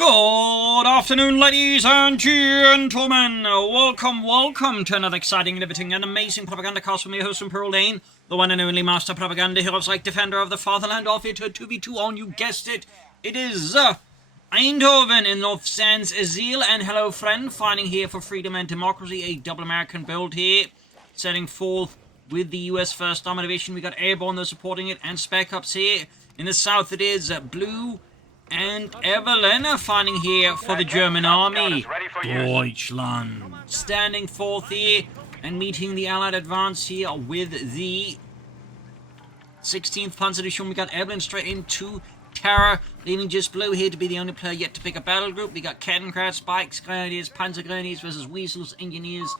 Good afternoon, ladies and gentlemen. Welcome to another exciting, riveting, and amazing Propagandacast from your host from Pearl Lane, the one and only master propaganda heroes like defender of the fatherland of it, 2v2 on, you guessed it. It is Eindhoven in North Sands, Esxile and Hellofriend fighting here for freedom and democracy. A double American build here, setting forth with the US 1st Armoured Division. We got Airborne, they're supporting it, and Spec Ops here. In the south it is BlueS and Evelynn are fighting here for the German army. Deutschland standing forth here and meeting the Allied advance here with the 16th Panzer Division. We got Evelynn straight into Terror, leaving just Blue here to be the only player yet to pick a battle group. We got Kettenkrad, Spikes, Grenadiers, Panzer Grenadiers versus Weasels, Engineers,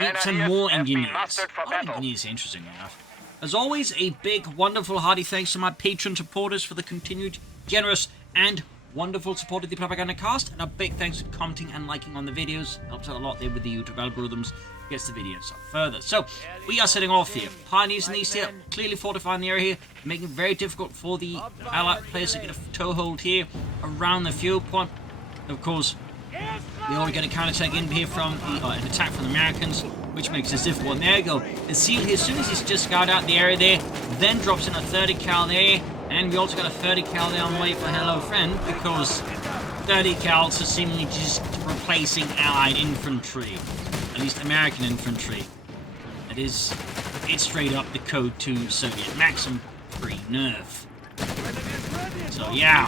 Geeks, and more Engineers. Engineers, interesting enough. As always, a big, wonderful, hearty thanks to my Patreon supporters for the continued generous and wonderful support of the Propagandacast, and a big thanks for commenting and liking on the videos. Helps out a lot there with the YouTube algorithms, gets the videos up further. So, we are setting off here. Pioneers in the east here, clearly fortifying the area here, making it very difficult for the Allied players to get a toehold here around the fuel point. Of course, we already get a counter-attack in here from an attack from the Americans, which makes this difficult. And there you go. Esxile here, as soon as he's just scouted out the area there, then drops in a 30 cal there. And we also got a 30 cal there on the way for Hellofriend, because 30 cals are seemingly just replacing Allied infantry, at least American infantry. It's straight up the code to Soviet Maxim pre-nerf. So yeah.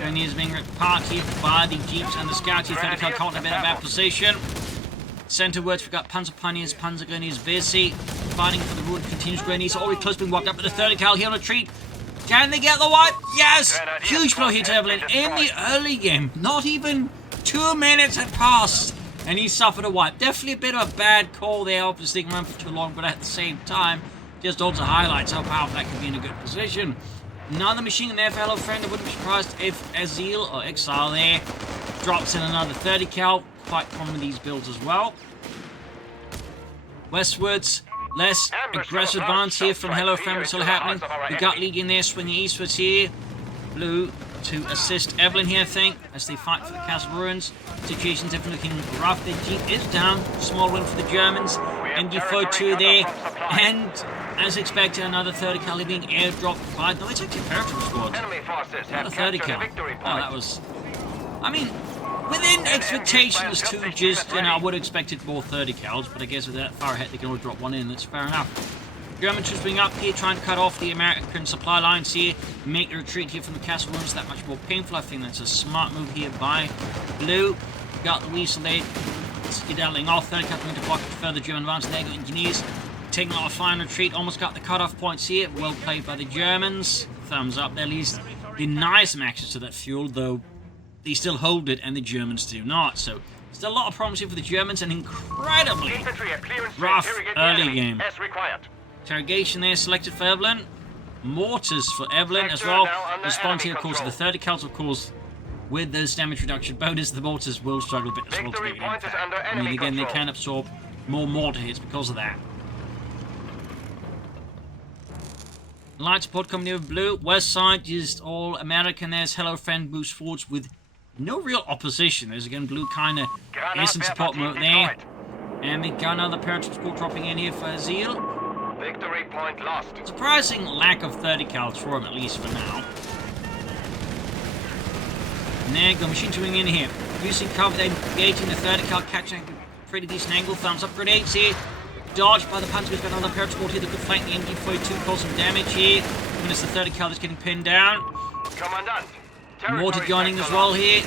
Grenadiers being ripped apart here by the Jeeps and the Scouts here. 30 cal caught in a bit of bad position. Centerwards, we've got Panzer Pioneers, Panzer Grenadiers, busy fighting for the road. Continues Grenadiers, already close, being walked up with a 30 cal here on retreat. Can they get the wipe? Yes! Huge blow here to Evelynn in the early game. Not even 2 minutes had passed, and he suffered a wipe. Definitely a bit of a bad call there, obviously sticking around for too long, but at the same time, just also highlights how powerful that could be in a good position. Another machine gun there for Hellofriend. I wouldn't be surprised if Esxile or Esxile there drops in another 30 cal. Quite common with these builds as well. Westwards, less aggressive advance here from Hellofriend still happening. We got League in there swinging eastwards here. Blue to assist Evelynn here, I think, as they fight for the castle ruins. Situation's definitely looking rough. The Jeep is down. Small win for the Germans. MG42 there. And as expected, another 30 cal being airdropped by the actually paratroop squad. Not a 30 cal. Oh, that was, I mean, within expectations to just, I would have expected more 30 cals, but I guess with that far ahead they can only drop one in, that's fair enough. German troops being up here, trying to cut off the American supply lines here, make the retreat here from the castle ruins that much more painful. I think that's a smart move here by Blue. Got the Weasel there, skedaddling off, 30 cal coming to block further German advance. There go Engineers, taking a lot of fine retreat, almost got the cut-off points here, well played by the Germans. Thumbs up, they at least deny some access to that fuel, though they still hold it, and the Germans do not. So, still a lot of problems here for the Germans, and incredibly rough early game. Interrogation there selected for Evelynn. Mortars for Evelynn as well. Response here, of course, to the 30 cals, of course, with this damage reduction bonus, the mortars will struggle a bit as well to make impact. I mean, again, they can absorb more mortar hits because of that. Light support coming in with Blue. West side, just all American. There's Hellofriend moves forwards with no real opposition. There's again Blue kind of is in support mode there. And we got another paratroop squad dropping in here for Esxile. Victory point lost. Surprising lack of 30 cals for him, at least for now. And there you go, machine swinging in here. Using cover, then engaging the 30 cal, catching a pretty decent angle. Thumbs up grenades here. Dodged by the Panzer. We've got another paratroop squad here that could flank the MG42, cause some damage here. And it's the 30 cal that's getting pinned down. Commandant. Mortar joining as well here.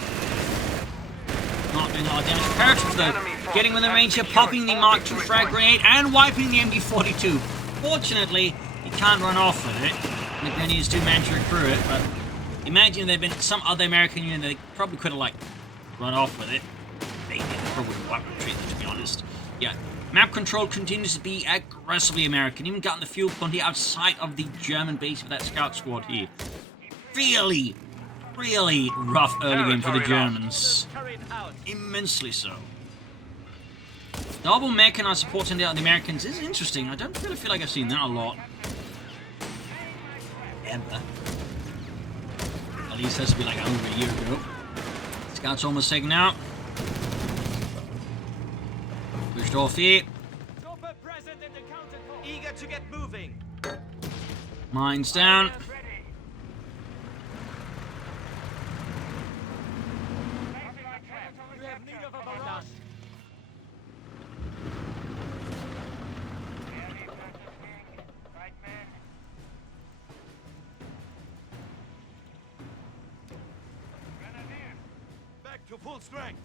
Not doing a lot of damage. Paratroops though, getting within range here, popping the Mark II frag grenade and wiping the MG42. Fortunately, he can't run off with it. The Grenadiers do manage to recruit it, but imagine if there'd been some other American unit that they probably could have, run off with it. They probably would retreat, to be honest. Yeah. Map control continues to be aggressively American. Even gotten the fuel quantity outside of the German base of that scout squad here. Really rough early game for the Germans. Immensely so. Double mechanized support on the Americans is interesting. I don't really feel like I've seen that a lot. Ever. A At least has to be like over a year ago. Scouts almost taken out. Pushed off here. Eager to get moving. Mines down. You have need of a barrage. Back to full strength.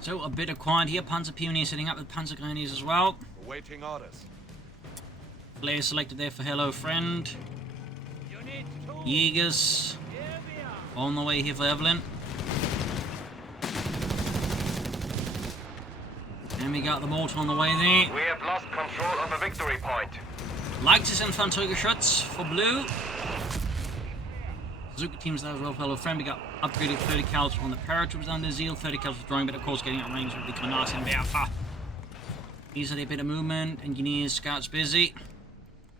So a bit of quiet here. Panzer Pioneers setting up with Panzer Grenadiers as well. Awaiting orders. Flare selected there for Hellofriend. Jägers on the way here for Evelynn. And we got the mortar on the way there. We have lost control of a victory point. Leichtes Infanteriegeschütz for Blue. Suzuki teams there as well for Hellofriend. We got upgraded 30 cals on the paratroopers under Esxile, 30 cals for drawing, but of course getting out range would be kind of nice and Werfer. Easily a bit of movement. Engineers, scouts busy.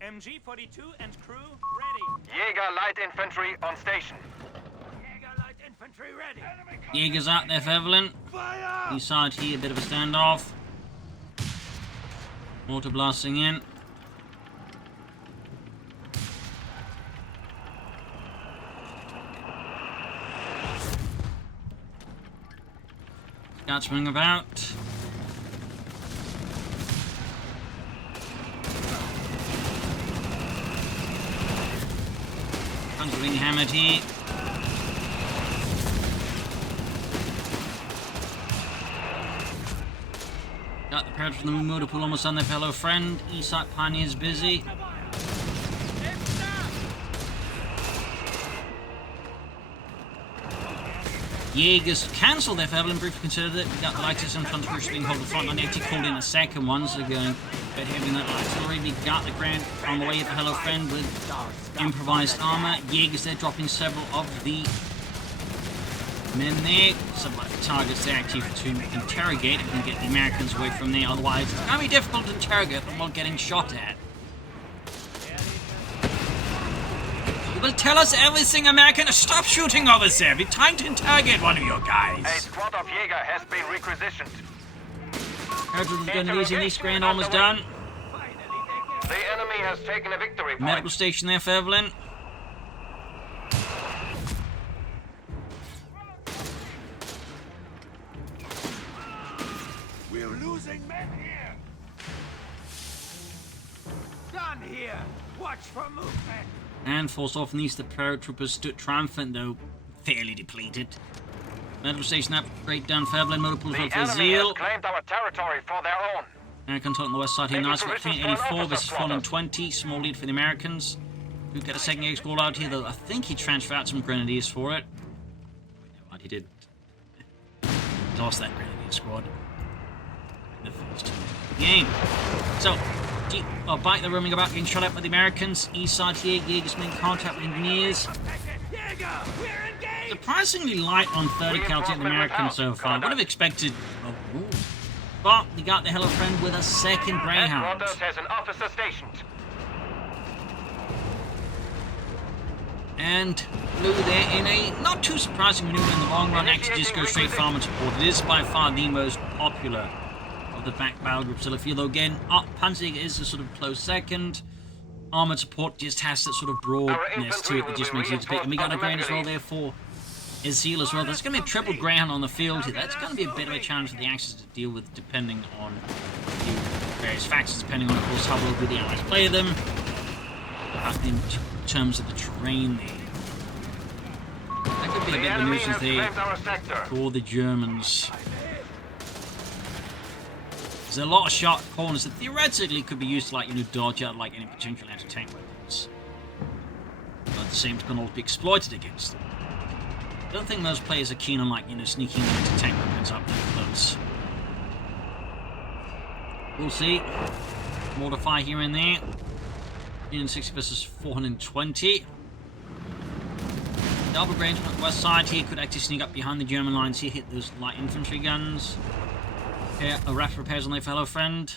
MG-42 and crew ready. Jäger light infantry on station. Jäger light infantry ready. Jägers out there for Evelynn. Fire! East side here, a bit of a standoff. Mortar blasting in. Scouts moving about. Guns are being hammered here. Got the parrot from the motor pool almost on their fellow friend. East side Pioneers busy. Jägers cancelled their Evelynn, briefly considered it. We got the lightest infantry being held the front, and they actually called in a second one, so they're going a bit heavy in that artillery. We got the Grand on the way for Hellofriend with improvised armour. Jägers there dropping several of the men there. Some like the targets there actually to interrogate and get the Americans away from there, otherwise it's going to be difficult to interrogate them while getting shot at. You will tell us everything, American. Stop shooting over there. We're trying to interrogate one of your guys. A squad of Jäger has been requisitioned. Paratroopers are going to use in East Grand, almost done. The enemy has taken a victory point. Medical station there for Evelynn. We're losing men here. Done here. Watch for movement. And forced off in the east, the paratroopers stood triumphant, though fairly depleted. Medical station upgrade done for Evelynn. Motor pools The up for enemy has Esxile. claimed our territory for their own. American on the west side here. Nice got Making provisions for 84 an versus officer falling slaughter. 20. Small lead for the Americans. Who get a second air squad out here, though I think he transferred out some grenadiers for it. What he did. Lost that grenadier squad. The first game. So, bike the roaming about getting shot at by the Americans. East side here, Jägers making contact with engineers. Jäger, we're engaged. Surprisingly light on 30 counting the Americans so far. Would have expected a war. But you got the Hellofriend with a second Greyhound. Headquarters has an officer stationed. And Blue there in a not too surprising maneuver in the long run. Actually just go straight for armoured support. It is by far the most popular of the back battle group. So if you look again, Panzer is a sort of close second. Armoured support just has that sort of broadness to it that just makes it a bit. And we got a Greyhound as well there for Esxile as well. There's going to be a triple Greyhound on the field here. That's going to be a bit of a challenge for the Axis to deal with, depending on the various factions, depending on, of course, how well do the Allies play them. In terms of the terrain there. That could be a bit of a nuisance there for the Germans. There's a lot of sharp corners that theoretically could be used to, like, dodge out like any potential anti-tank weapons. But at the same time, can also be exploited against them. I don't think most players are keen on, like, sneaking anti-tank weapons up there close. We'll see. Mortar fire here and there. 360 versus 420. Double range on the west side here could actually sneak up behind the German lines here, hit those light infantry guns. Here, a rapid repairs on their fellow friend.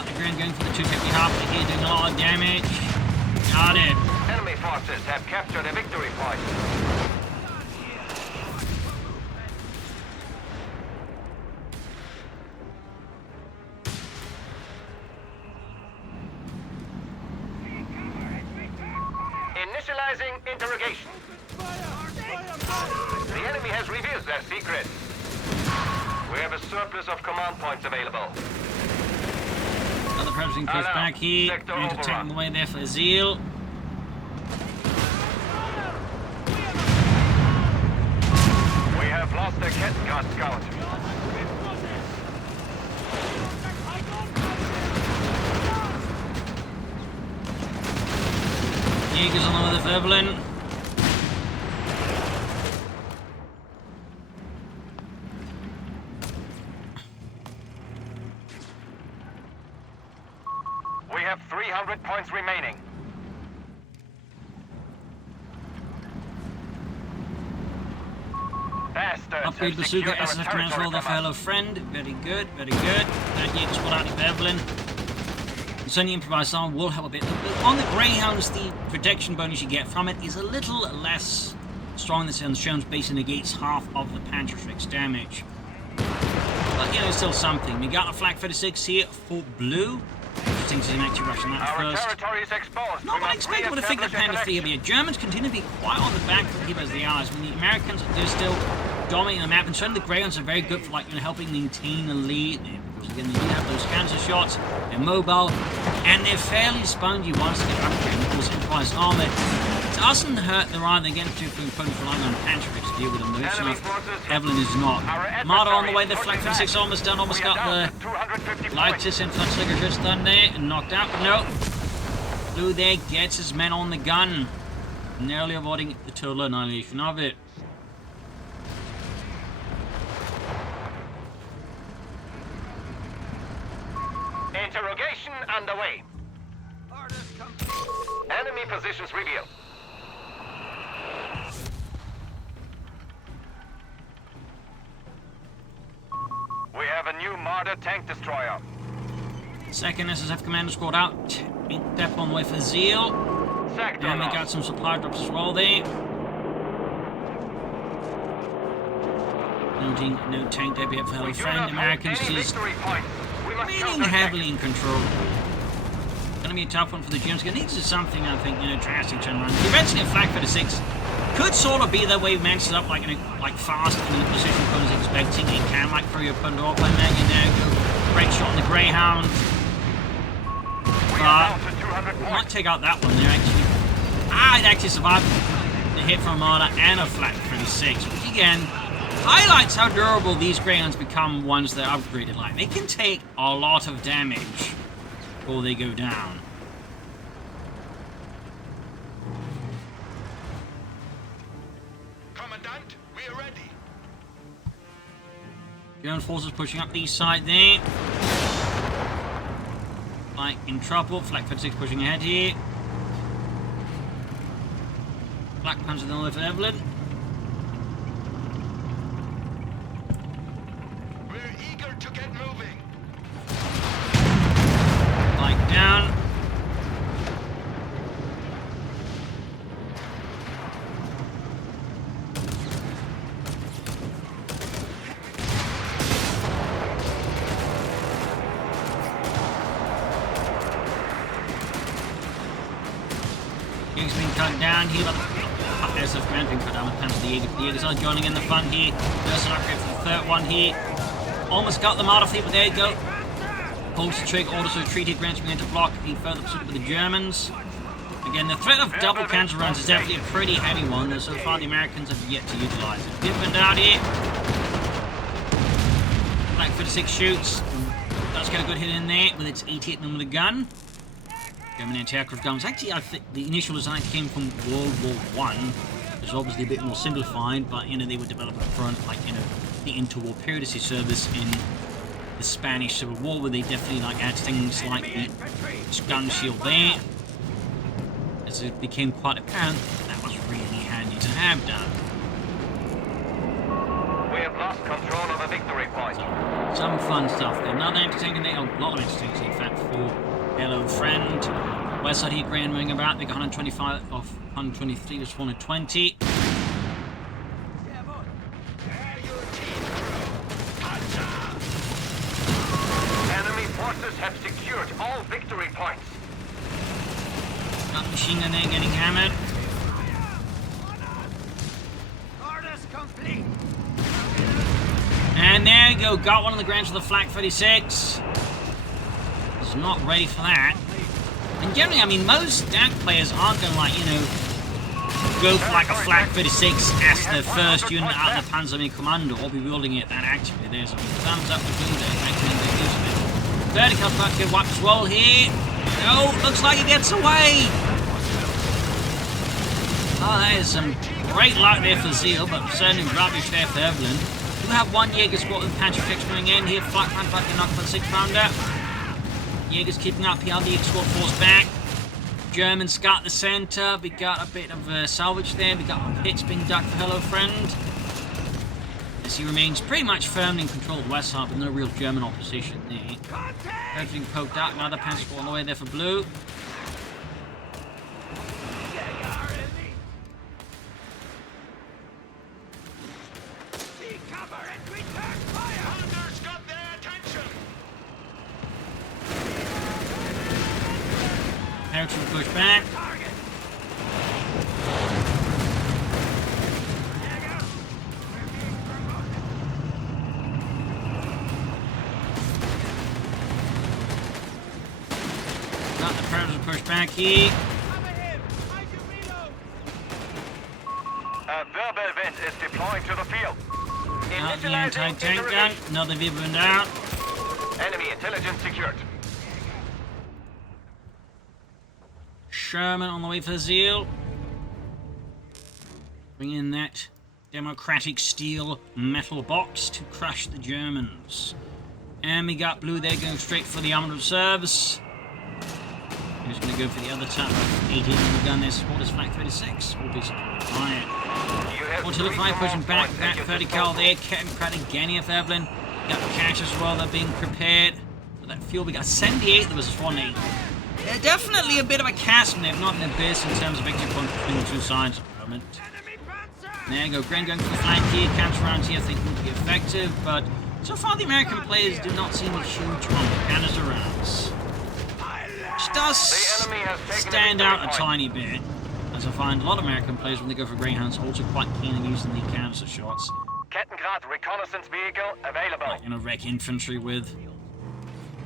Got the Grand going for the 250 halfway here, doing a lot of damage. Got it. Enemy forces have captured a victory point. Initializing interrogation. The enemy has revealed their secrets. We have a surplus of command points available. Another Preps being pushed back here. Going to take the way there for Esxile. We have lost a Cat scout. Jaeger's on the way with Evelynn. We have 300 points remaining. Bastards Upgrade have bazooka, secured our SNF commands roll there for territory Hellofriend. Very good, very good. That Jaeger's pulled out of Evelynn. It's only improvised armor will help a bit. On the Greyhounds, the protection bonus you get from it is a little less strong than the Shown's base and negates half of the Panzerschreck's damage. But, you know, still something. We got a Flak 36 here for Blue. Interesting to see an active rush on that Our first. territory is exposed. Not We what I must expected. I would have think that re-establish a Panda 3 would be. Germans continue to be quite on the back foot here as the Allies. When the Americans are still dominating the map, and certainly the Greyhounds are very good for, like, you know, helping maintain the lead. Because again, they do have those cancer shots, they're mobile, and they're fairly spongy once they get upgraded. Of course, improvised armor doesn't hurt the rather than getting too opponents relying on Panzerschrecks to deal with them. Though Evelynn is not. Marder on the way, the Flak 56 almost done, almost got the lightest influence ligatures done there and knocked out. But no. Blue there gets his men on the gun, narrowly avoiding the total annihilation of it. Interrogation underway. Enemy positions revealed. We have a new Marder tank destroyer. Second SSF commander squad out. Depth on the way for Esxile. Sector And we lost. got some supply drops as well there. Noting no tank there, we have We do not Hellofriend. hold Americans any just victory points. We must remaining counterattack. heavily in control. Gonna be a tough one for the Germans. Gonna need to do something, I think, you know, drastic turnaround. Eventually a Flak 36 could sort of be the way matches up like, like fast in the position opponents expecting. It can like throw your opponent off like that, you know, go great shot on the Greyhound. We are down to 200 Might points. take out that one there actually. It actually survived the hit from Marder and a Flak 36, which again highlights how durable these Greyhounds become once they're upgraded. Like, they can take a lot of damage before they go down. Commandant, we are ready. German forces pushing up the east side there. Like in trouble. Flak 36 pushing ahead here. Black Panzer on the way for Evelynn. We're eager to get moving. Like down. He's been cut down here by the SF command being cut down with Panzer. The Jaegers are joining in the fun here. There's an upgrade for the third one here. Almost got them out of here, but there you go. Pulls the trigger, orders a retreat here, grants me into block the further pursuit with the Germans. Again, the threat of double cancer runs is definitely a pretty heavy one, though so far the Americans have yet to utilize it. Different out here. Flak 56 shoots. Does get a good hit in there with its 88 mm gun. German anti-aircraft guns. Actually, I think the initial design came from World War I. It's obviously a bit more simplified, but, you know, they were developed up front, like, you know, the interwar period as service in the Spanish Civil War, where they definitely, like, added things like the gun shield there. As it became quite apparent, that was really handy to have done. We have lost control of a victory point. Some fun stuff there. Another entertaining thing, a lot of entertaining things, in fact. for Hellofriend. West side here, Grand moving about. They got 125 off 123, was 420. Enemy forces have secured all victory points. Got the machine gun there getting hammered. Orders complete. And there you go, got one on the ground for the Flak 36. Was not ready for that. And generally, I mean, most DAK players aren't going to, like, you know, go for like a Flak 36 as their first unit out of the Panzer Commando, or be wielding it that actively. There's a thumbs up to do there. Recommend they use it. 30 comes back to get wiped as well here. No, looks like he gets away. Oh, that is some great luck there for Zeal, but certainly rubbish there for Evelynn. We have one Jaeger squad with Pantry Fix coming in here. Flak man back and knock for the 6-pounder. Jaeger's keeping up here. The squad force back. Germans got the centre. We got a bit of salvage there. We got hits being ducked for Hellofriend. As he remains pretty much firmly in control of West Side with no real German opposition there. Everything poked out. Another Panther squad on the way there for Blue. Push back. Got the Predator push back here. A Wirbelwind is deploying to the field. Got the anti-tank gun. Another Wirbelwind out. Enemy intelligence secured. Sherman on the way for Zeal. Bring in that democratic steel metal box to crush the Germans. And we got Blue there going straight for the Armoured Reserves. Who's going to go for the other type of 18 on the gun there? Support is Flak 36. Will be supported by it. Artillery fire pushing back that 30 cal there. Democratic getting it for Evelynn. Got the cash as well. They're being prepared for that fuel. We got 78. There was 180. Definitely a bit of a chasm there, not in the abyss in terms of victory points between the two sides at the moment. There you go, Gren going for the flank here, camps around here, thinking to be effective, but so far the American players do not seem a huge on Propaganda's rounds. Which does stand out a tiny bit, as I find a lot of American players, when they go for Greyhounds, are also quite keen on using the canister shots. Kettengrad reconnaissance vehicle available. Like, you know, wreck infantry with,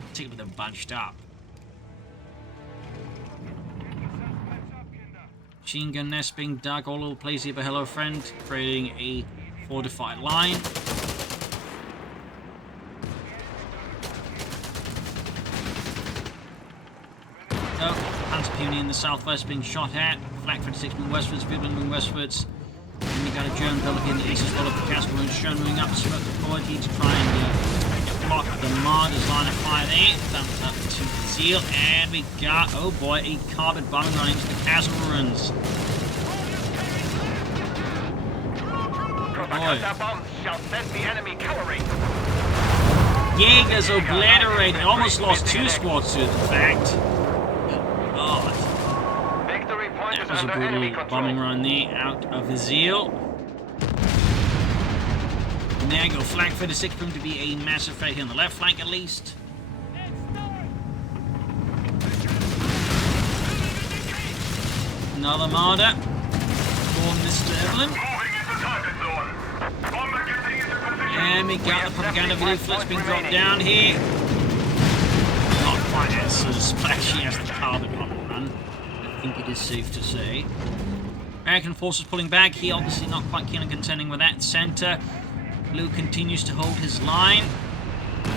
particularly when they're bunched up. Machine gun nest being dug all over the place here by Hellofriend, creating a fortified line. So, Panzer Puny in the southwest being shot at. Flak 36 moving westwards, Wirbelwind moving westwards. And we got a German builder in the east as well of the Castle and Sherman moving up to deploy to try and block the Marder's line of fire there. Thumbs up to Zeal, and we got, oh boy, a carbon bombing run into the castle ruins. Propaganda bombs shall send the enemy cowering. Jaegers obliterated, almost lost 2 squads to it, in fact. God. Victory point That is was a under enemy brutal control. bombing run there out of the Zeal. And there you go, Flak 36 proved to be a massive threat here on the left flank at least. Another Marder for Mr. Evelynn. And we got the propaganda leaflets being dropped down here. Not quite as splashy as the carbon bombing run, I think it is safe to say. American forces pulling back here, obviously not quite keen on contending with that centre. Blue continues to hold his line.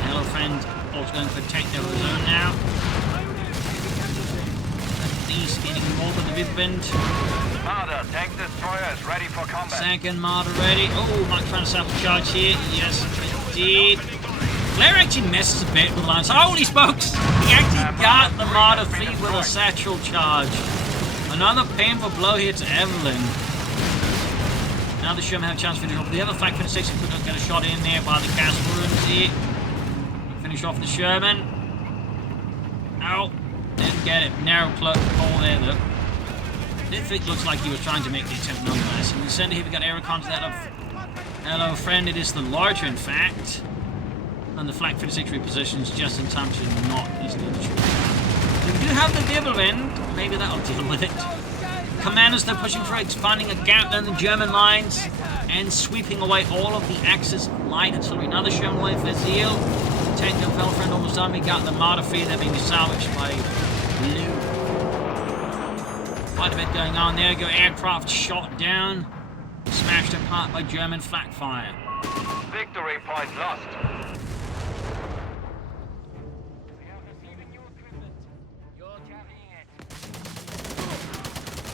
Hellofriend also going for attack of his own now. These getting involved with the Wirbelwind. Marder, tank destroyer is ready for combat. Second Marder ready. Oh, might try to self-charge here. Yes, indeed. Blair actually messes a bit with the lines. Holy smokes! He actually got the Marder 3 with a satchel charge. Another painful blow here to Evelynn. Now the Sherman have a chance to finish off. The other Flak 26 could not get a shot in there by the castle ruins here. Finish off the Sherman. Ow. Didn't get it. Narrow hole there, though. It looks like he was trying to make the attempt nonetheless. In the center here, we got aerial contact of Hellofriend. It is the larger, in fact. And the flak 56 repositions just in time to not easily destroy. We do have the Evelynn. Maybe that'll deal with it. Commanders, they're pushing for expanding a gap down the German lines and sweeping away all of the Axis light artillery. Another Sherman away for Esxile. Tank of Hellofriend almost done. We got the Marder feed. They're being salvaged by Blue. Quite a bit going on there. Go aircraft shot down. Smashed apart by German flak fire. Victory point lost.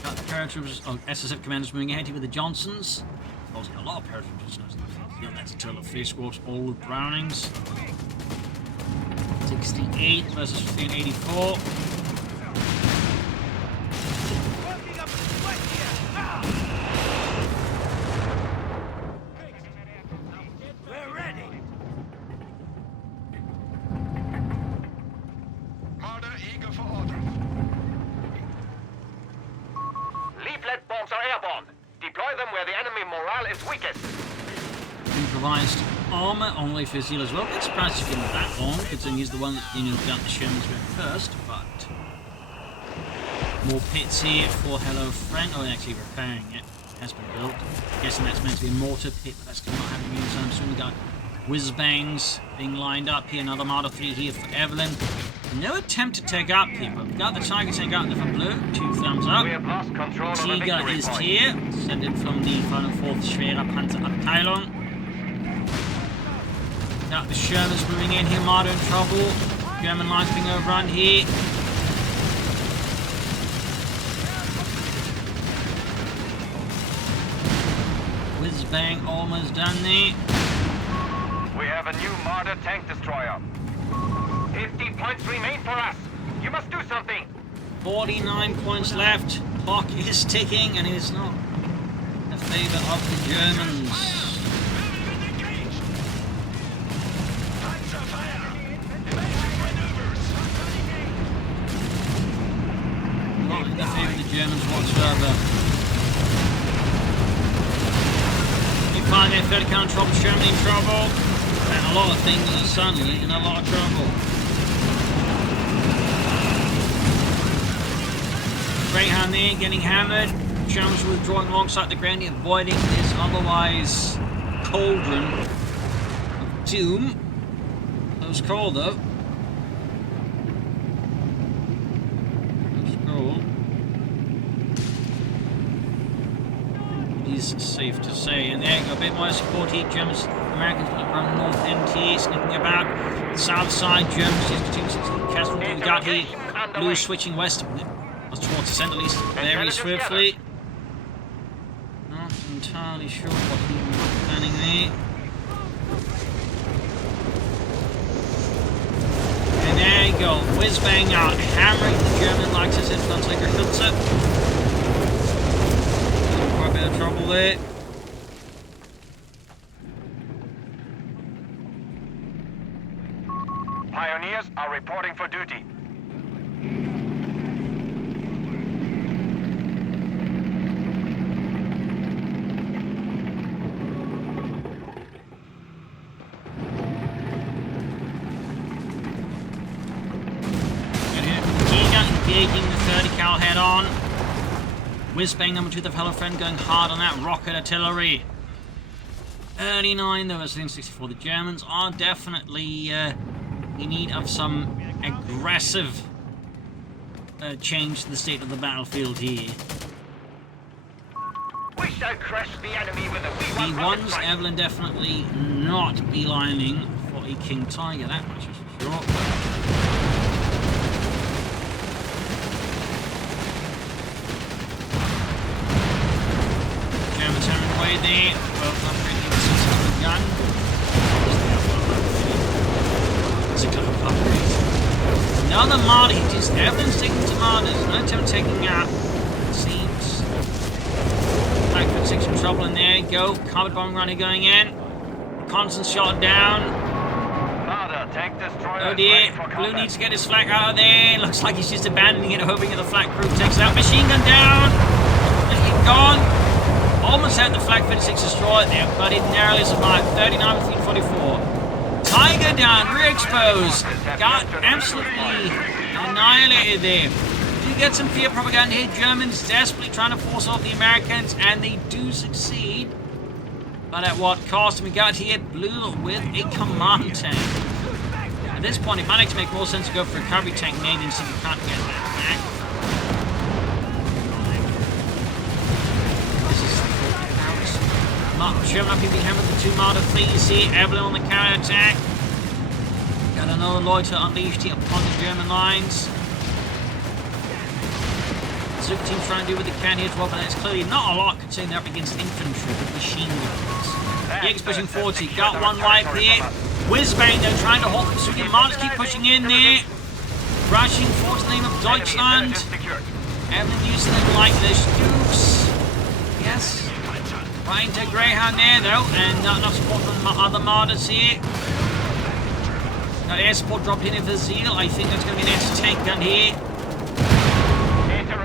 Got the paratroopers, SSF commanders moving ahead here with the Johnsons. Also got a lot of paratroopers. That's a total of 3 squads, all with Brownings. 68 versus 1584. We're ready. Marder eager for order. Leaflet bombs are airborne. Deploy them where the enemy morale is weakest. Improvised armor on the way for Esxile as well. It's surprised it's been that long, considering he's the one that got the Shermans with first, but more pits here for Hellofriend. Oh, actually repairing it. It has been built. Guessing that's meant to be a mortar pit, but that's not happening anytime soon. We got whiz-bangs being lined up here. Another Marder 3 here for Evelynn. No attempt to take up here, but we've got the target take out there for Blue. 2 thumbs up. We have lost control of the Tiger victory is point. here. Sent in from the 4th Schwerer Panzerabteilung. Got the Shermans moving in here. Marder in trouble. German lines being overrun here. Whiz-bang almost done there. We have a new Marder tank destroyer. 50 points remain for us. You must do something. 49 points left. Clock is ticking, and it is not in favor of the Germans. Not in the favor of the Germans whatsoever. You find that 30 count trouble, Germany in trouble, and a lot of things are suddenly in a lot of trouble. Greyhound there, getting hammered. Germans withdrawing alongside the Grandy, avoiding this otherwise cauldron of doom. Close call though. Close call. Is safe to say. And there you go, a bit more support here. Germans, Americans from North NT sneaking about. The south side, Germans just continuing to cast what we got here. Blue switching west. Towards the centre, at least very swiftly. Not entirely sure what he was planning there. And there you go, whiz bang out, hammering the German like I said, Franzlicker Schütze. Quite a bit of trouble there. Pioneers are reporting for duty. Engaging the 30 cal head on. Whiz-bang number 2 of Hellofriend going hard on that rocket artillery. 39 though, as 64. The Germans are definitely in need of some aggressive change to the state of the battlefield here. We shall crush the enemy with a V1 B1's Evelynn definitely not beelining for a King Tiger, that much is for sure. Away there, both upgrading the 600 gun. It's a couple of upgrades. Another Marder, just Evelynn's taking some Marders, no attempt taking out. It seems. Black 56 in trouble, and there you go. Carpet bomb runner going in. Constant shot down. Marder Tank destroyer Oh is dear, ready for Blue combat. needs to get his flak out of there. Looks like he's just abandoning it, hoping that the flak crew takes it out. Machine gun down. Machine gone. Almost had the flak 56 destroyed there, but it narrowly survived. 39 with 344. Tiger down, re-exposed. Got absolutely annihilated there. You get some fear propaganda here. Germans desperately trying to force off the Americans, and they do succeed. But at what cost? We got here Blue with a command tank. At this point, it might actually make more sense to go for a recovery tank maybe and see if we can't get that back. This is Sherman up here behind with the 2 Marder 3s here. Evelynn on the counter attack. Got another Loiter unleashed here upon the German lines. Super team trying to do what they can here as well, but that's clearly not a lot considering they're up against infantry with machine guns. The X pushing forward, so you got one wipe here. Whizbang, they're trying to hold them, so the Marters keep pushing in there. Rushing forward to the name of Deutschland. Evelynn using them like the Stoops. Yes. Right into Greyhound there though, and not enough support from the other Marters here. Got air support dropped in for Esxile. I think that's going to be an S-tank gun here.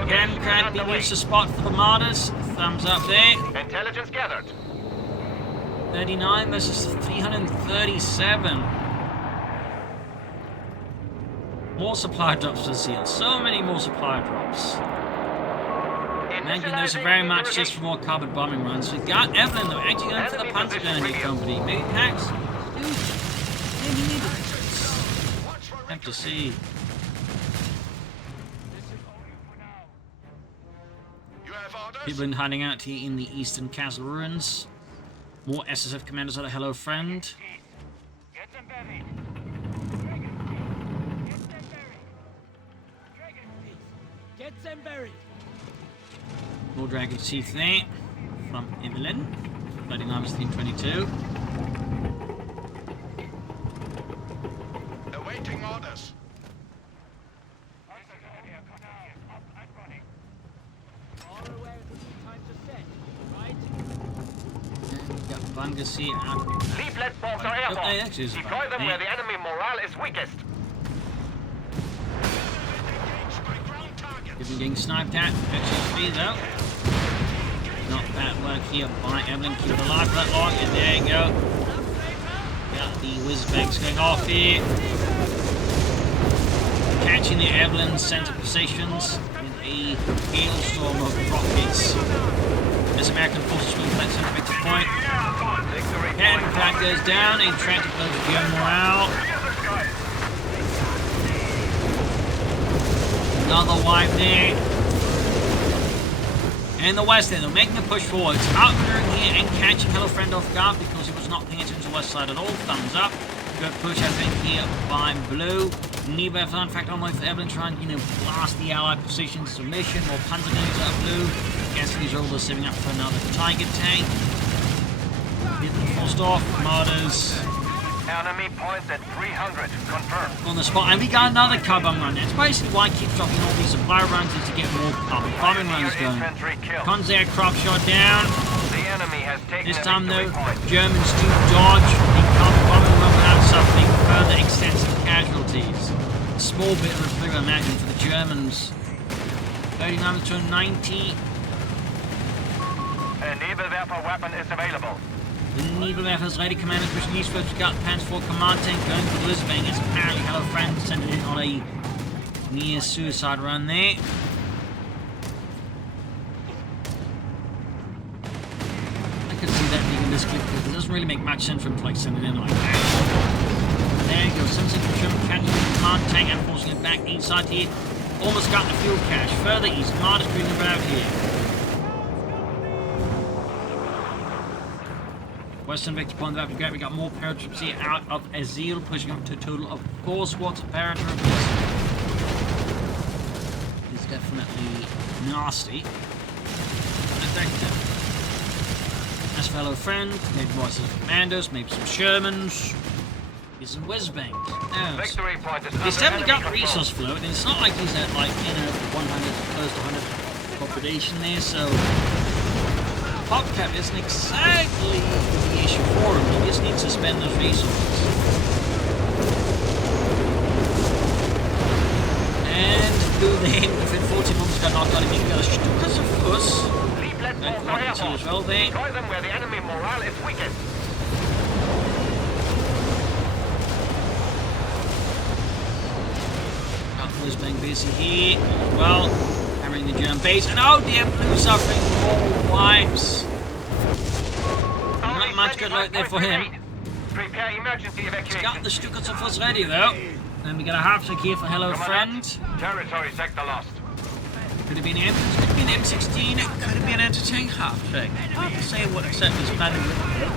Again, can't be used to spot for the Marters. Thumbs up there. Intelligence gathered. 39 versus 337. More supply drops for Esxile. So many more supply drops. Imagine those are very much just for more carbon bombing runs. We got Evelynn though, actually going for the Panzer Grenadier Company. Maybe packs. Dude, maybe need it. Have to see. People been hiding out here in the eastern castle ruins. More SSF commanders out of Hellofriend. Get them buried. Get them buried. More Dragon's Teeth there from Evelynn. 39 was 322. Awaiting orders. Bungassy out. Leaflet bombs are Oh, airborne. actually, it's Deploy them where the enemy morale is weakest. Given getting sniped at. Actually, speed though. Not bad work here by Evelynn. Keep it alive for that long. And there you go. Got the whiz-bangs going off here. Catching the Evelynn center positions in a hailstorm of rockets. As American forces will collect center victory point. And flag goes down. A tragic blow to German morale. Another wipe there. And the West end, they're making a push forward. It's outmaneuvering here and catching Hellofriend off guard because he was not paying attention to the West side at all. Thumbs up. Good push, I think, here by Blue. Neither, in fact, on with Evelynn trying to, blast the Allied position submission. More Panzer Grenadiers out of Blue. Guessing these are all saving up for another Tiger tank. Forced off, Martyrs. Enemy points at 300. Confirmed. On the spot, and we got another carbon run. That's basically why I keep dropping all these supply runs is to get more carbon bombing runs going. Infantry killed. Conzair crop shot down. The enemy has taken This a time though, victory point. Germans do dodge the carbon bombing run without suffering further extensive casualties. A small bit of a figure, imagine, for the Germans. 39 to 90. A Nebelwerfer weapon is available. The Nebelwerfer's Lady Commander pushing eastwards. We've got Pants 4 command tank going for Lisbon. It's apparently Hellofriend sending it on a near suicide run there. I could see that being in this clip because it doesn't really make much sense for him to like send it in like that. There you go. Sensing German catching the command tank and forcing it back inside here. Almost got the fuel cache. Further east, Martyrs bringing it out here. Western victory point of great. We got more paratroops here out of Esxile, pushing up to a total of 4 squads of paratroops. It's definitely nasty. But effective. As Hellofriend, maybe more some commandos, maybe some Shermans. He's some whiz-bangs. Victory point is He's under definitely got enemy resource control. flow, and it's not like he's at like 100, close to 100 population there, so pop cap isn't exactly the issue for him. He just needs to spend those resources. not got him. He got a Stukas of Fuss. Leave left That for got him too Airborne. as well there. Destroy them where the enemy morale is weakest. Blue's playing busy here as well. Hammering the German base. And oh dear, Blue suffering more wipes. Not much good luck there for him. Prepare emergency He's evacuation. got the Stukas of Fuss ready though. And we got a half check here for Hellofriend. Territory sector lost. Could it be an M? Could it be an M16? Could it be an anti-tank half check? Hard to say what exactly is planning with it.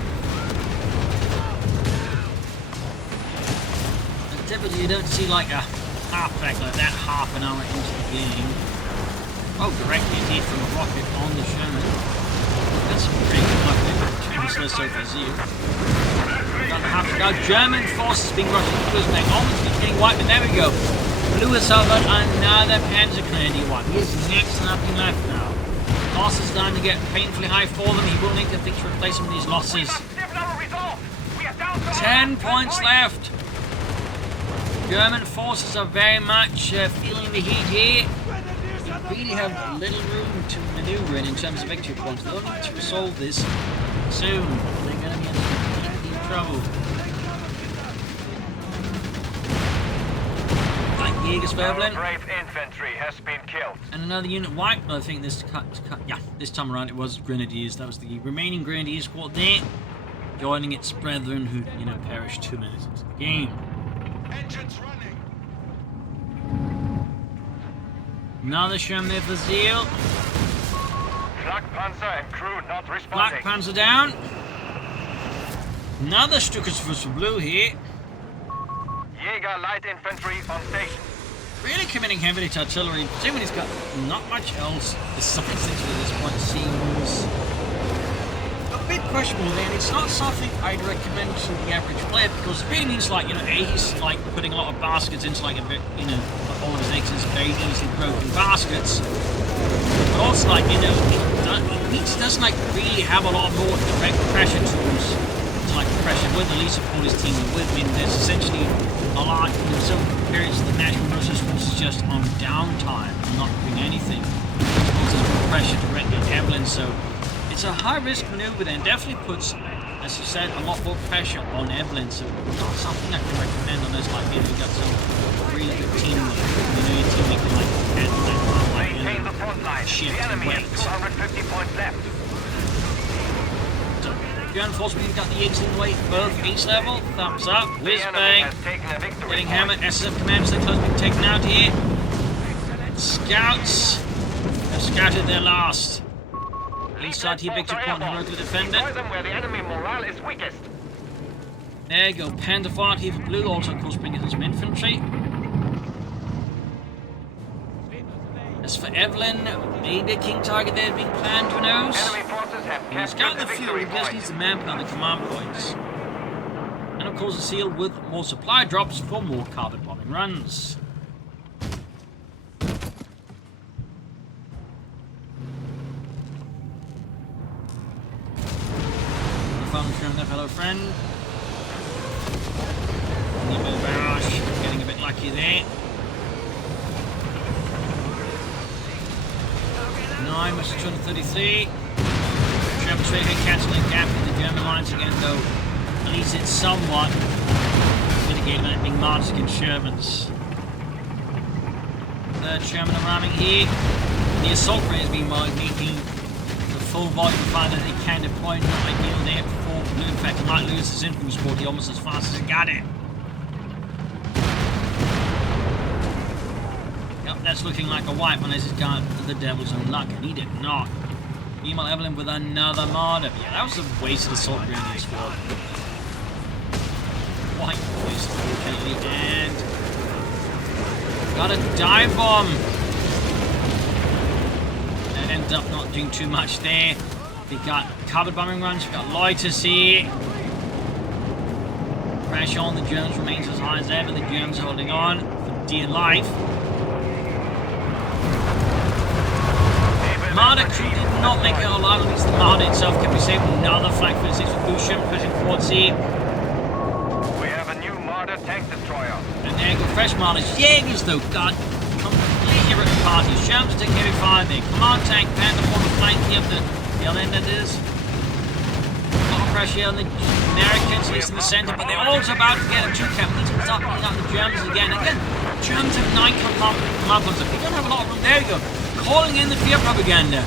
And typically you don't see like a half track like that half an hour into the game. Oh, directly indeed from a rocket on the Sherman. That's pretty good luck there. Chancellor so far zeal. Got the half track out. German forces being rushed into Blue's neck. Almost getting wiped, and there we go. Blue has suffered another Panzer Grenadier one. He is next to nothing left now. Losses starting to get painfully high for them. He will need to think to replace some of these losses. 10 points left. German forces are very much feeling the heat here. They really have little room to maneuver in terms of victory points. They'll need to resolve this soon. They're going to be in deep trouble. Jägers for Evelynn. Brave infantry has been killed. And another unit wiped. I think this time around it was Grenadiers. That was the remaining Grenadier squad there, joining its brethren who, perished 2 minutes into the game. Engines running. Another Sherman there for Zeal. Flak Panzer and crew not Black responding. Panzer down. Another Stukas for Blue here. Jäger light infantry on station. Really committing heavily to artillery. Assuming he's got not much else besides it at this point seems a bit questionable there, and it's not something I'd recommend to the average player because it really means like, he's like putting a lot of baskets into like a bit, all of his eggs is very easily broken baskets. But also like, he doesn't like really have a lot more direct pressure tools to like pressure with, at least support his team with. I mean, there's essentially a lot, some periods of the National Versus Force is just on downtime and not doing anything. There's more pressure directly on Evelynn, so it's a high-risk maneuver and definitely puts, as you said, a lot more pressure on Evelynn, so not something I can recommend unless like you've got some really good team, your team can like handle that, Maintain the front line. shift The enemy weight. has 250 points left. Unfortunately, we've got the Esxile in the way, both East level, thumbs up, whiz The enemy bang, has taken a victory. getting hammered, SF commanders, they're close to being taken out here. Scouts have scouted their last. East side here, victory point, heroically defended. Destroy them where the enemy morale is weakest. There you go, Panther fought here for Blue, also of course bringing in some infantry. As for Evelynn, maybe a king target there being planned, who knows? Enemy forces have He's got captured the the fuel, victory he just point. needs the manpower and the command points. And of course a seal with more supply drops for more carpet bombing runs. The phone showing their fellow friend. Nemo Barrage getting a bit lucky there. 9 versus 233. German straight ahead cancelling gap in the German lines again, though at least it's somewhat mitigating that being marched against Shermans. Third Sherman ramming here. The assault range is being making the full volume of fire that they can deploy, not ideal there for Blue. In fact, he might lose his infantry support here almost as fast as he got it. That's looking like a wipe unless he's got the devil's own luck, and he did not. Meanwhile, Evelynn with another martyr. Yeah, that was a wasted assault grenade squad. Quite wasted, unfortunately. And got a dive bomb. That ends up not doing too much there. We got carpet bombing runs. We got loiters here. Pressure on the Germans remains as high as ever. The Germans are holding on for dear life. Marder crew did not make it alive, at least the Marder itself can be saved. Another flank for the 6 with BlueS pushing towards here. We have a new Marder tank destroyer. And there you go, fresh Marders. Jägers though, God, completely your parties. Germans taking heavy fire there. Command tank, Panther on the flank here of the LN that is. A lot of pressure on the Americans, at least in the center, but they're also about to get a two cap. Let's start picking up the Germans again. Again, Germans have 9 command points. They don't have a lot of room. There you go. Calling in the fear propaganda.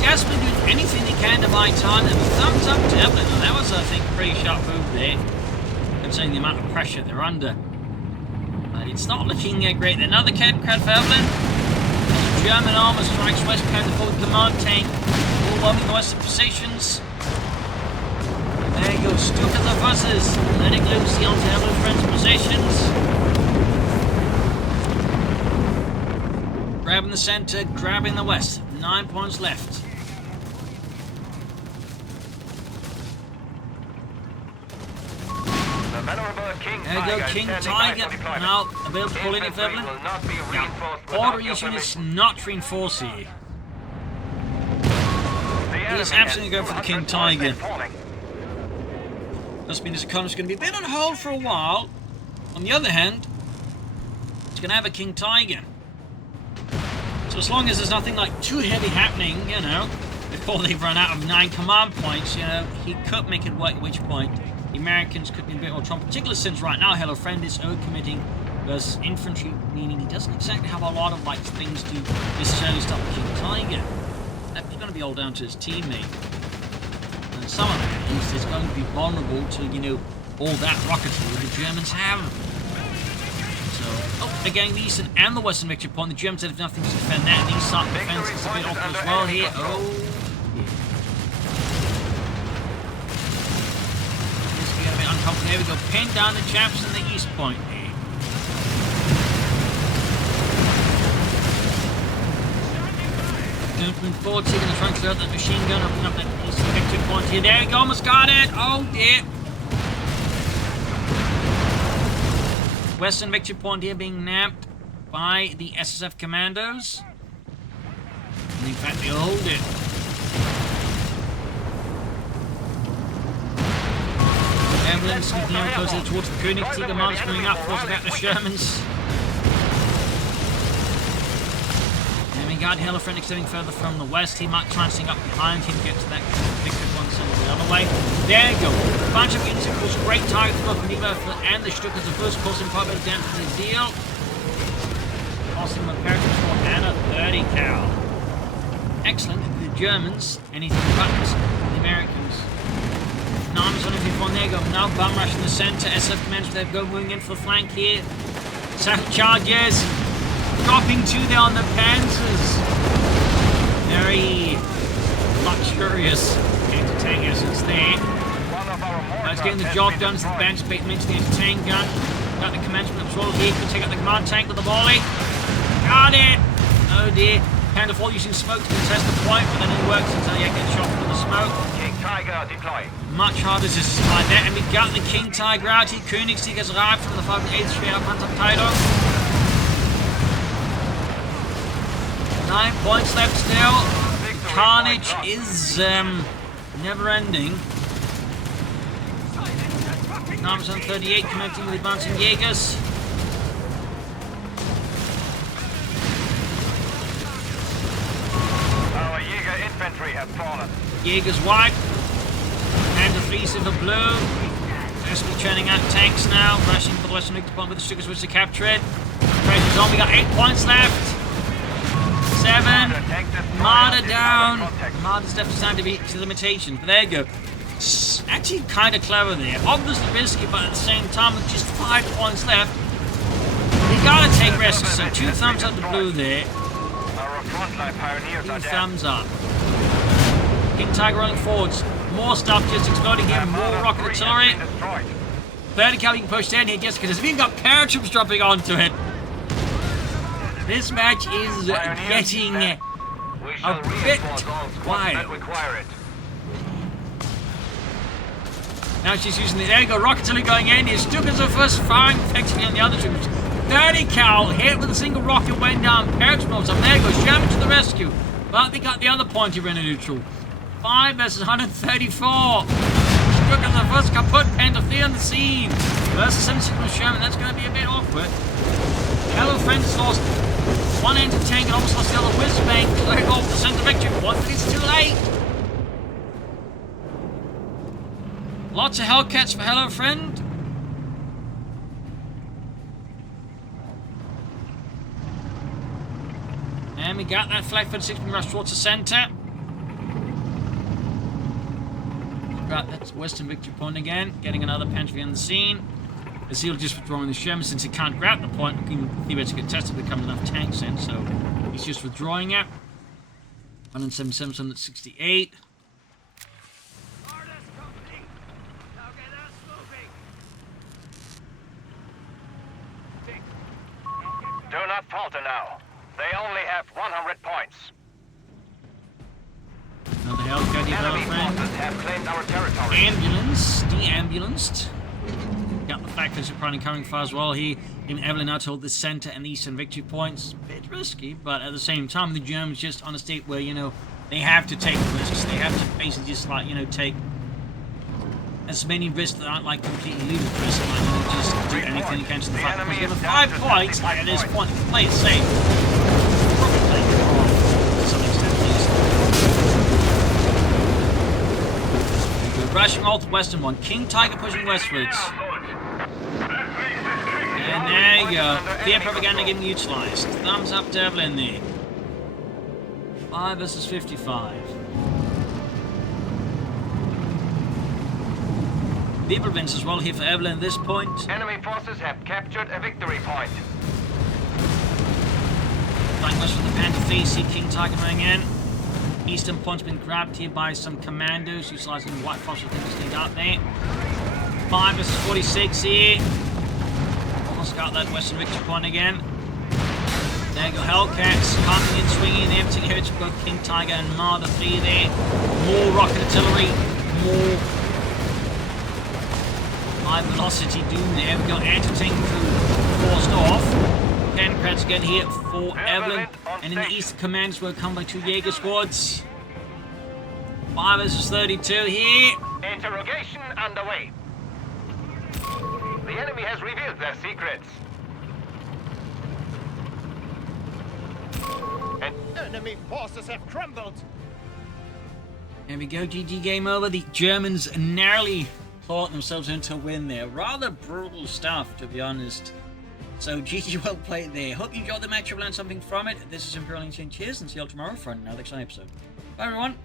Desperately doing anything they can to buy time, and thumbs up to Evelynn. And that was, I think, a pretty sharp move there, considering the amount of pressure they're under. But it's not looking great. Another card for Evelynn. German armor strikes west, Panther forward command tank, overwhelming the western positions. There you go, Stuka the buses, letting loose the onto Hellofriend's positions. Grabbing the center, grabbing the west. 9 points left. The venerable King There you go, King Tiger. Now, available to pull in it for Evelynn. Order use units not reinforce here. He's absolutely going for the King Tiger. Doesn't mean this economy's going to be a bit on hold for a while. On the other hand, it's going to have a King Tiger. So as long as there's nothing like too heavy happening, you know, before they've run out of 9 command points, you know, he could make it work, at which point the Americans could be in a bit more trouble, particularly since right now Hellofriend is committing versus infantry, meaning he doesn't exactly have a lot of like things to necessarily stop the King Tiger. That's going to be all down to his teammate. And some of it, at least, is going to be vulnerable to, you know, all that rocketry the Germans have. So, again, the eastern and the western victory point. The Germans have nothing to defend that. The east side defense is a bit awkward as well here. Oh, yeah. This is getting a bit uncomfortable. Here we go. Pin down the chaps in the east point here. Moving forward, so you're going to try and clear out that machine gun, open up that eastern victory point here. There we go, almost got it. Oh dear. Western victory point here being nabbed by the SSF commandos. And in fact, they hold it. Evelynn sneaking over closer towards the Königsklasse march coming up, forcing back the Shermans. And we got Hellofriend extending further from the west. He might try and sneak up behind him to get to that victory point the other way. There you go. A bunch of units, of course, great targets for both Neva and the Stukas. The first course in probably down to the deal. Costing them a paragraph score and a 30 cal. Excellent. The Germans, anything but the Americans. Arms on everyone. There you go. Now bum rush in the center. SF commanders, they've go moving in for the flank here. Sack charges. Dropping 2 there on the Panzers. Very luxurious anti-tank essence there. That's getting the job done as the bench bait mints the anti-tank gun. Got the commencement control here. Can take out the command tank with the volley. Got it! Oh dear. Panther 4 using smoke to contest the point, but then it works until you get shot from the smoke. King Tiger deploy. Much harder to survive there, and we've got the King Tiger out here. Königsklasse has arrived from the 5th Schwerpanzerabteilung. 9 points left still. Carnage is never ending. Arms on 38 connecting with advancing Jaegers. Our Jaeger infantry have fallen. Jaegers wiped. And the 3 silver blue. Desperately churning out tanks now. Rushing for the western victory point with the Stukas which to capture it. Pressure's on. We got 8 points left. 7. Marder down. Marder's definitely starting to be to limitations. But there you go. It's actually kind of clever there. Obviously risky, but at the same time, with just 5 points left, you gotta take risks. So 2 thumbs up to blue there. 2 thumbs up. King Tiger rolling forwards. More stuff just exploding here. More rocket artillery. 30 cal being pushed in here just because it's even got paratroops dropping onto it. This match is getting a bit quiet. Now she's using the there you go, rocket artillery going in. His Stukas are first firing effectively on the other troops. 30 cal hit with a single rocket went down. Paratroops up. There goes Sherman to the rescue. But they got the other pointy in neutral. 5 versus 134. Cook as the first kaput Panther 3 on the scene. Versus 76 Sherman, that's going to be a bit awkward. Hellofriend has lost one anti-tank and almost lost the other whiz bank. Clearing off the center victory point, but it's too late. Lots of Hellcats for Hellofriend. And we got that flag for the 6 rush towards the center. Right, that's Western victory point again. Getting another Pantry on the scene. Esxile just withdrawing the Sherman since he can't grab the point. He can theoretically get tested to become enough tanks in, so he's just withdrawing it. 177, 168. Do not falter now. They only have 100 points. Another Hellcat Enemy Hellofriend. forces have claimed our territory. Ambulance, de-ambulanced. Got the fact that Soprano coming far as well here. Even Evelynn now to hold the center and the eastern victory points. A bit risky, but at the same time, the Germans just on a state where, you know, they have to take risks. They have to basically just, like, you know, take as many risks that aren't, like, completely ludicrous. And, like, you know, just do anything you can to the fight. Because given 5 points, like, at this point, you can play it safe. Probably play it wrong to some extent, at least. Rushing all to western one. King Tiger pushing westwards. And there you go. Clear propaganda getting utilized. Thumbs up to Evelynn there. 5 versus 55. People wins as well here for Evelynn at this point. Enemy forces have captured a victory point. Flying west from the Panther 3, see King Tiger running in. Eastern point's been grabbed here by some commandos utilizing the White Fossil thing to stay out there. 5 versus 46 here. Almost got that western victory point again. There you go, Hellcats coming in, swinging in, emptying here to both King Tiger and Marder 3 there. More rocket artillery, more high velocity doom there. We go anti-tank crew forced off. 10 creds again here for Evelynn. And in the east, the commands will come by 2 Jaeger squads. 5 versus 32 here. Interrogation underway. The enemy has revealed their secrets. And Enemy forces have crumbled. There we go, GG game over. The Germans narrowly fought themselves into a win there. Rather brutal stuff, to be honest. So GG well played there. Hope you enjoyed the match, you've learned something from it. This is Imperial Ancient. Cheers, and see you all tomorrow for another exciting episode. Bye everyone.